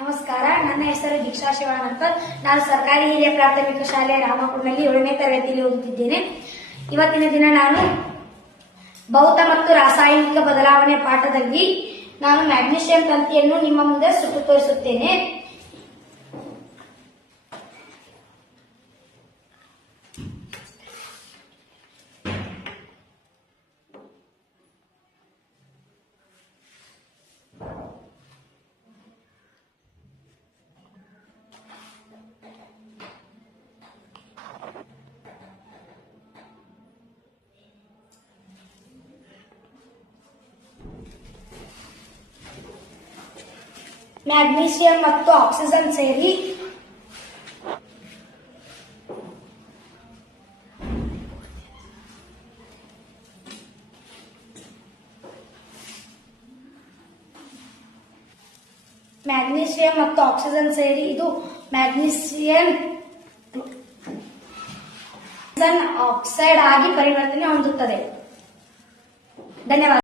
ನಮಸ್ಕಾರ, ನನ್ನ ಹೆಸರು ದೀಕ್ಷಾ ಶಿವಣ್ಣ ಅಂತ. ನಾನು ಸರ್ಕಾರಿ ಹಿರಿಯ ಪ್ರಾಥಮಿಕ ಶಾಲೆ ರಾಮಪುರದಲ್ಲಿ 7ನೇ ತರಗತಿಯಲ್ಲಿ ಓದುತ್ತಿದ್ದೇನೆ. ಇವತ್ತಿನ ದಿನ ನಾನು ಭೌತ ಮತ್ತು ರಾಸಾಯನಿಕ ಬದಲಾವಣೆ ಪಾಠದಲ್ಲಿ ನಾನು ಮ್ಯಾಗ್ನೀಷಿಯಂ ತಂತಿಯನ್ನು ನಿಮ್ಮ ಮುಂದೆ ಸುಟ್ಟು ತೋರಿಸುತ್ತೇನೆ. ಮ್ಯಾಗ್ನೀಷಿಯಂ ಮತ್ತು ಆಕ್ಸಿಜನ್ ಸೇರಿ ಇದು ಮ್ಯಾಗ್ನೀಷಿಯಂ ಆಕ್ಸೈಡ್ ಆಗಿ ಪರಿವರ್ತನೆ ಹೊಂದುತ್ತದೆ. ಧನ್ಯವಾದ.